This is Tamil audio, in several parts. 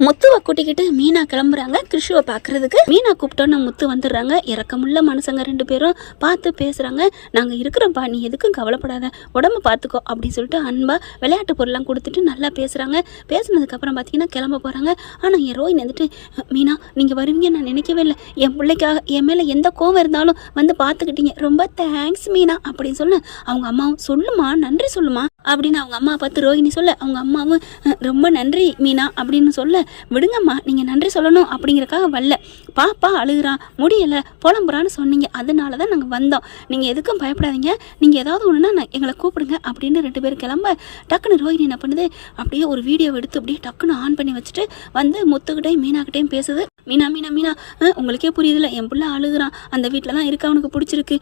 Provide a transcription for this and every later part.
முத்துவை கூட்டிக்கிட்டு மீனா கிளம்புறாங்க கிருஷுவை பார்க்கறதுக்கு. மீனா கூப்பிட்டோன்னு முத்து வந்துடுறாங்க. இறக்கமுள்ள மனுஷங்க 2 பேரும் பார்த்து பேசுகிறாங்க. நாங்கள் இருக்கிறோம்ப்பா, நீ எதுக்கும் கவலைப்படாத, உடம்பு பார்த்துக்கோ அப்படின்னு சொல்லிட்டு அன்பா விளையாட்டு பொருள்லாம் கொடுத்துட்டு நல்லா பேசுகிறாங்க. பேசுனதுக்கப்புறம் பார்த்தீங்கன்னா கிளம்ப போகிறாங்க. ஆனால் என் ரோஹினி வந்துட்டு, மீனா நீங்கள் வருவீங்கன்னு நான் நினைக்கவே இல்லை, என் பிள்ளைக்காக என் மேலே எந்த கோவம் இருந்தாலும் வந்து பார்த்துக்கிட்டீங்க, ரொம்ப தேங்க்ஸ் மீனா அப்படின்னு சொல்ல அவங்க அம்மாவும், சொல்லுமா நன்றி சொல்லுமா அப்படின்னு அவங்க அம்மா பார்த்து ரோஹினி சொல்ல அவங்க அம்மாவும் ரொம்ப நன்றி மீனா அப்படின்னு சொல்ல, விடுங்கம்மா நீங்கள் நன்றி சொல்லணும் அப்படிங்கிறக்காக வரல, பாப்பா அழுகுறான் முடியலை புலம்புறான்னு சொன்னீங்க, அதனால தான் நாங்கள் வந்தோம், நீங்கள் எதுக்கும் பயப்படாதீங்க, நீங்கள் ஏதாவது ஒன்றுனா எங்களை கூப்பிடுங்க அப்படின்னு 2 பேரும் கிளம்ப டக்குன்னு ரோஹினி என்ன பண்ணுது, அப்படியே ஒரு வீடியோ எடுத்து அப்படியே டக்குன்னு ஆன் பண்ணி வச்சுட்டு வந்து முத்துக்கிட்டையும் மீனாக்கிட்டையும் பேசுது. மீனா மீனா மீனா உங்களுக்கே புரியுதுல்ல, என் பிள்ளை அழுகுறான், அந்த வீட்டில் தான் இருக்க, அவனுக்கு பிடிச்சிருக்கு,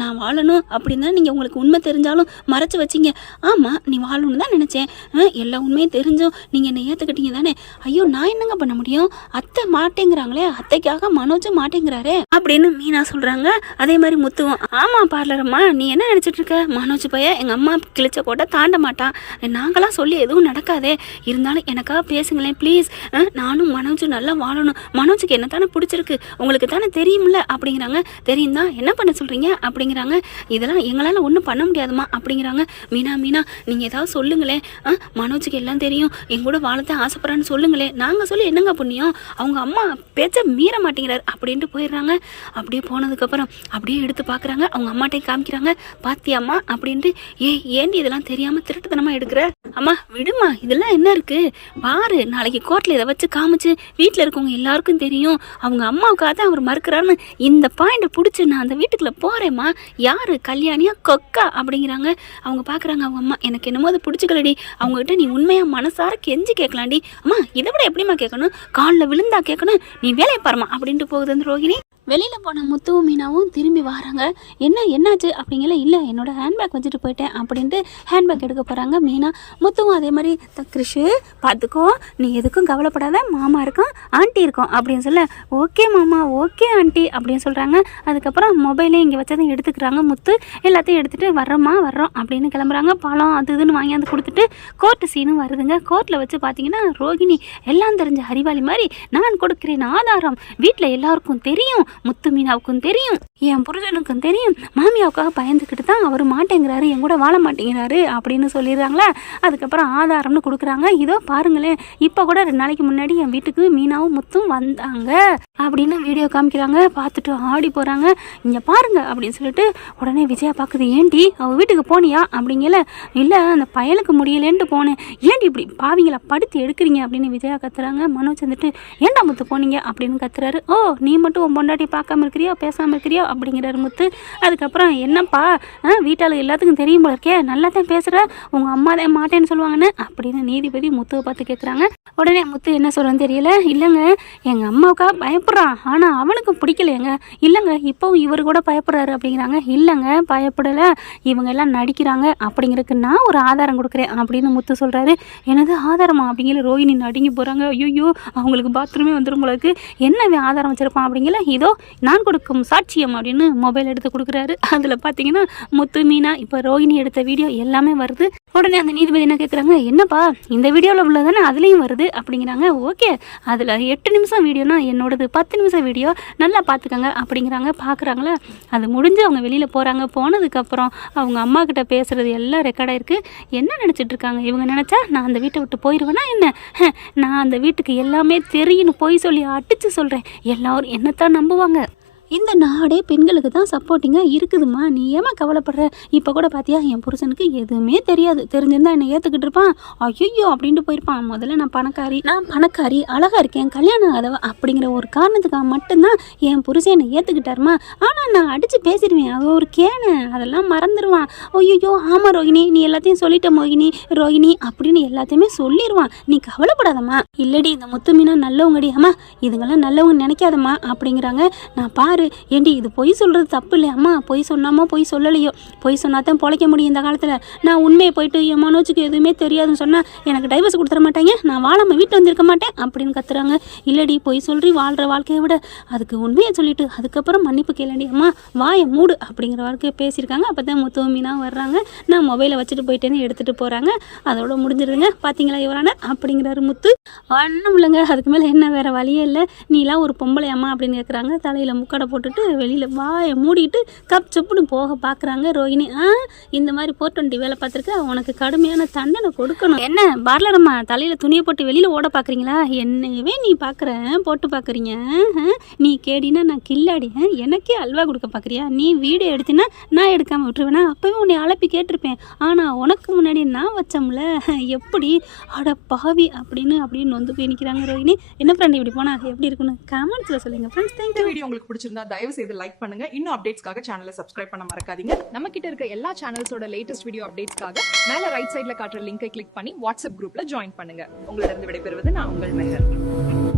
நான் வாழணும் அப்படின்னு தான் நீங்கள் உங்களுக்கு உண்மை தெரிஞ்சாலும் மறைச்சி வச்சிங்க. ஆமாம் நீ வாழணும்னு தான் நினச்சேன், எல்லா உண்மையும் தெரிஞ்சும் நீங்கள் என்னை ஏற்றுக்கிட்டீங்க தானே. ஐயோ நான் என்னங்க பண்ண முடியும், அத்தை மாட்டேங்கிறாங்களே, அத்தைக்காக மனோஜும் மாட்டேங்கிறாரே அப்படின்னு மீனா சொல்கிறாங்க. அதே மாதிரி முத்துவும், ஆமாம் பார்லரம்மா நீ என்ன நினச்சிட்டு இருக்க, மனோஜ் பைய எங்கள் அம்மா கிழிச்ச கோட்டை தாண்ட மாட்டான், நாங்களாம் சொல்லி எதுவும் நடக்காதே, இருந்தாலும் எனக்காக பேசுங்களேன் ப்ளீஸ், நானும் மனோஜும் நல்லா வாழணும், மனோஜுக்கு என்ன தானே பிடிச்சிருக்கு, உங்களுக்கு தானே தெரியும்ல அப்படிங்கிறாங்க. தெரியும் தான் என்ன பண்ண சொல்கிறீங்க அப்படிங்கிறாங்க. இதெல்லாம் எங்களால் ஒன்றும் பண்ண முடியாதுமா அப்படிங்கிறாங்க. மீனா மீனா நீங்கள் ஏதாவது சொல்லுங்களேன், மனோஜுக்கு எல்லாம் தெரியும், எங்கூட வாழத்தான் ஆசைப்படுறான்னு சொல்லுங்களேன், நாங்கள் சொல்லி என்னங்க புண்ணியம், அவங்க அம்மா பேச்ச மீற மாட்டேங்கிறார் அப்படின்ட்டு போயிடுறாங்க. அப்படியே போனதுக்கப்புறம் அப்படியே எடுத்து பார்க்குறாங்க, அவங்க அம்மாட்டையும் காமிக்கிறாங்க. பாத்தியாம்மா அப்படின்ட்டு, ஏண்டி இதெல்லாம் தெரியாமல் திருட்டுத்தனமாக எடுக்கிற, அம்மா விடுமா இதெல்லாம் என்ன இருக்குது பாரு, நாளைக்கு கோர்ட்டில் இதை வச்சு காமிச்சு வீட்டில் இருக்கவங்க எல்லாருக்கும் தெரியும் அவங்க அம்மாவுக்காக தான் அவர் மறுக்கிறாருன்னு, இந்த பாயிண்டை பிடிச்சி நான் அந்த வீட்டுக்குள்ளே போகிறேம்மா, யார் கல்யாணியா கொக்கா அப்படிங்கிறாங்க. அவங்க பார்க்குறாங்க அவங்க அம்மா, எனக்கு என்னமோ அது பிடிச்சிக்கலடி, அவங்ககிட்ட நீ உண்மையாக மனசார கெஞ்சி கேட்கலாண்டி, அம்மா இதை விட எப்படிம்மா கேட்கணும், காலில் விழுந்தா கேட்கணும், நீ வேலையை பாருமா அப்படின்ட்டு போகுது அந்த ரோஹிணி. வெளியில் போன முத்துவும் மீனாவும் திரும்பி வராங்க. என்னாச்சு அப்படிங்கிற, இல்லை என்னோட ஹேண்ட்பேக் வச்சுட்டு போயிட்டேன் அப்படின்ட்டு ஹேண்ட்பேக் எடுக்க போகிறாங்க மீனா. முத்துவும் அதே மாதிரி, கிருஷு பார்த்துக்கோ, நீ எதுக்கும் கவலைப்படாத, மாமா இருக்கோம் ஆண்டி இருக்கோம் அப்படின்னு சொல்ல, ஓகே மாமா ஓகே ஆண்டி அப்படின்னு சொல்கிறாங்க. அதுக்கப்புறம் மொபைலே இங்கே வச்சதையும் எடுத்துக்கிறாங்க. முத்து எல்லாத்தையும் எடுத்துகிட்டு வர்றோம் அப்படின்னு கிளம்புறாங்க. பழம் அது இதுன்னு வாங்கியாந்து கொடுத்துட்டு கோர்ட்டு சீனும் வருதுங்க. கோர்ட்டில் வச்சு பார்த்தீங்கன்னா ரோஹிணி எல்லாம் தெரிஞ்ச அறிவாளி மாதிரி, நான் கொடுக்குறேன் ஆதாரம், வீட்டில் எல்லாருக்கும் தெரியும், முத்து மீனாவுக்கும் தெரியும், என் புருஷனுக்கும் தெரியும், மாமியாவுக்காக பயந்துக்கிட்டு தான் அவர் மாட்டேங்கிறாரு, என் கூட வாழ மாட்டேங்கிறாரு அப்படின்னு சொல்லிடுறாங்களா. அதுக்கப்புறம் ஆதாரம்னு கொடுக்குறாங்க. இதோ பாருங்களேன், இப்போ கூட 2 நாளைக்கு முன்னாடி என் வீட்டுக்கு மீனாவும் முத்தும் வந்தாங்க அப்படின்னு வீடியோ காமிக்கிறாங்க. பார்த்துட்டு ஆடி போகிறாங்க. இங்கே பாருங்க அப்படின்னு சொல்லிட்டு உடனே விஜயா பார்க்குது, ஏண்டி அவள் வீட்டுக்கு போனியா அப்படிங்கல, இல்லை அந்த பயலுக்கு முடியலேன்ட்டு போனேன், ஏண்டி இப்படி பாவிங்களா படுத்து எடுக்கிறீங்க அப்படின்னு விஜயா கத்துறாங்க. மனோஜ் வந்துட்டு, ஏண்டா முத்து போனீங்க அப்படின்னு கத்துறாரு. ஓ நீ மட்டும் உன் பொண்டாட்டி பார்க்காம இருக்கிறியோ பேசாமல் இருக்கிறியோ அப்படிங்கிறாரு முத்து. அதுக்கப்புறம், என்னப்பா வீட்டால் எல்லாத்துக்கும் தெரியும் போல இருக்கே, நல்லா தான் பேசுகிற, உங்கள் அம்மா தான் மாட்டேன்னு சொல்லுவாங்கன்னு அப்படின்னு நீதிபதி முத்துவை பார்த்து கேட்குறாங்க. உடனே முத்து என்ன சொல்கிறேன்னு தெரியல, இல்லைங்க எங்கள் அம்மாவுக்காக பயப்படுறான், ஆனால் அவனுக்கு பிடிக்கலையங்க, இல்லைங்க இப்போவும் இவர் கூட பயப்படுறாரு அப்படிங்கிறாங்க. இல்லைங்க பயப்படலை, இவங்க எல்லாம் நடிக்கிறாங்க அப்படிங்கிறதுக்கு நான் ஒரு ஆதாரம் கொடுக்குறேன் அப்படின்னு முத்து சொல்கிறாரு. எனது ஆதாரமா அப்படிங்கிற ரோஹிணி நடுங்கி போகிறாங்க. ஐயோ அவங்களுக்கு பாத்ரூமே வந்துடும் போலருக்கு, என்ன ஆதாரம் வச்சுருப்பான் அப்படிங்கிற, இதோ நான் கொடுக்கும் சாட்சியம் அப்படின்னு மொபைல் எடுத்து கொடுக்குறாரு. அதில் பார்த்தீங்கன்னா முத்து மீனா இப்போ ரோஹிணி எடுத்த வீடியோ எல்லாமே வருது. உடனே அந்த நீதிபதி என்ன கேட்குறாங்க, என்னப்பா இந்த வீடியோவில் உள்ளதானே அதுலேயும் வருது அப்படிங்கிறாங்க. ஓகே அதில் 8 நிமிஷம் வீடியோனா என்னோடது 10 நிமிஷம் வீடியோ, நல்லா பார்த்துக்கங்க அப்படிங்கிறாங்க. பார்க்குறாங்களா, அது முடிஞ்சு அவங்க வெளியில் போகிறாங்க. போனதுக்கப்புறம் அவங்க அம்மா கிட்ட பேசுகிறது எல்லாம் ரெக்கார்டாக இருக்குது. என்ன நினச்சிட்டு இருக்காங்க இவங்க, நினச்சா நான் அந்த வீட்டை விட்டு போயிடுவேன்னா என்ன, நான் அந்த வீட்டுக்கு எல்லாமே தெரியும்னு போய் சொல்லி அடித்து சொல்கிறேன், எல்லாரும் என்னத்தான் நம்புவாங்க, இந்த நாடே பெண்களுக்கு தான் சப்போர்ட்டிங்காக இருக்குதுமா, நீ ஏமா கவலைப்படுற, இப்போ கூட பார்த்தியா என் புருஷனுக்கு எதுவுமே தெரியாது, தெரிஞ்சிருந்தா என்னை ஏற்றுக்கிட்டு இருப்பான், ஐயோ அப்படின்ட்டு போயிருப்பான், முதல்ல நான் பணக்காரி அழகாக இருக்கேன் கல்யாணம் ஆகாதவ அப்படிங்கிற ஒரு காரணத்துக்காக மட்டும்தான் என் புருஷன் என்னை ஏற்றுக்கிட்டாருமா, ஆனால் நான் அடித்து பேசிடுவேன், அவ ஒரு கேனை அதெல்லாம் மறந்துடுவான், ஐயோ ஆமாம் ரோஹிணி நீ எல்லாத்தையும் சொல்லிட்ட ரோஹிணி அப்படின்னு எல்லாத்தையுமே சொல்லிடுவான், நீ கவலைப்படாதம்மா, இல்லடி இந்த முத்து மீனா நல்லவங்கடி, அம்மா இதுங்கெல்லாம் நல்லவங்க நினைக்காதம்மா அப்படிங்கிறாங்க. நான் பாரு ஏண்டி இது பொய் சொல்கிறது தப்பு இல்லை அம்மா, பொய் சொன்னாமோ பொய் சொல்லலையோ, பொய் சொன்னா தான் பொழைக்க முடியும் இந்த காலத்தில். நான் உண்மையை போயிட்டு என் மனோஜுக்கு எதுவுமே தெரியாதுன்னு சொன்னால் எனக்கு டைவர்ஸ் கொடுத்துட மாட்டாங்க, நான் வாழாமல் வீட்டில் வந்திருக்க மாட்டேன் அப்படின்னு கத்துறாங்க. இல்லடி பொய் சொல்றி வாழ்கிற வாழ்க்கையை விட அதுக்கு உண்மையை சொல்லிட்டு அதுக்கப்புறம் மன்னிப்பு கேளண்டி அம்மா, வாயை மூடு அப்படிங்கிற வாழ்க்கையை பேசியிருக்காங்க. அப்போ தான் முத்து மீனா வர்றாங்க. நான் மொபைலை வச்சுட்டு போயிட்டேன்னு எடுத்துகிட்டு போகிறாங்க. அதோட முடிஞ்சிருதுங்க. பார்த்தீங்களா இவரான அப்படிங்கிறாரு முத்து. ஒன்றும் இல்லைங்க, அதுக்கு மேலே என்ன வேறு வழியே இல்லை, நீலாம் ஒரு பொம்பளை அம்மா அப்படின்னு கேட்குறாங்க. தலையில் முக்கடை போட்டுட்டு வெளியில் வாயை மூடிட்டு கப் சுப்புன்னு போக பார்க்குறாங்க ரோஹிணி. இந்த மாதிரி 420 வேலை பார்த்துருக்கு, உனக்கு கடுமையான தண்டனை கொடுக்கணும். என்ன பார்லரம்மா தலையில் துணியை போட்டு வெளியில் ஓட பார்க்குறீங்களா? என்னவே நீ பார்க்குற போட்டு பார்க்குறீங்க, நீ கேடினா நான் கில்லாடி, எனக்கே அல்வா கொடுக்க பார்க்குறியா? நீ வீடியோ எடுத்தினா நான் எடுக்காமல் விட்டுருவேனா? அப்போவே உன்னை அழப்பி கேட்டிருப்பேன், ஆனால் உனக்கு முன்னாடி நான் வச்சோம்ல, எப்படி அட பாவி அப்படின்னு வந்து போய் நிற்கிறாங்க ரோஹிணி. என்ன ஃப்ரெண்ட் இப்படி போனால் எப்படி இருக்குன்னு கமெண்ட்ஸில் சொல்லுங்கள் ஃப்ரெண்ட்ஸ். இந்த வீடியோ உங்களுக்கு பிடிச்சிருந்தா தயவு செய்து லைக் பண்ணுங்க. இன்னும் அப்டேட்ஸ்க்காக சேனலை சப்ஸ்கிரைப் பண்ண மறக்காதீங்க. நம்ம கிட்ட இருக்க எல்லா சேனல்ஸோட லேட்டஸ்ட் வீடியோ அப்டேட்ஸ்க்காக மேல ரைட் சைடுல காட்டுற லிங்கை கிளிக் பண்ணி வாட்ஸ்அப் குரூப்ல ஜாயின் பண்ணுங்க. உங்களிடம் விடைபெறுவது நான் உங்கள் மெஹர்.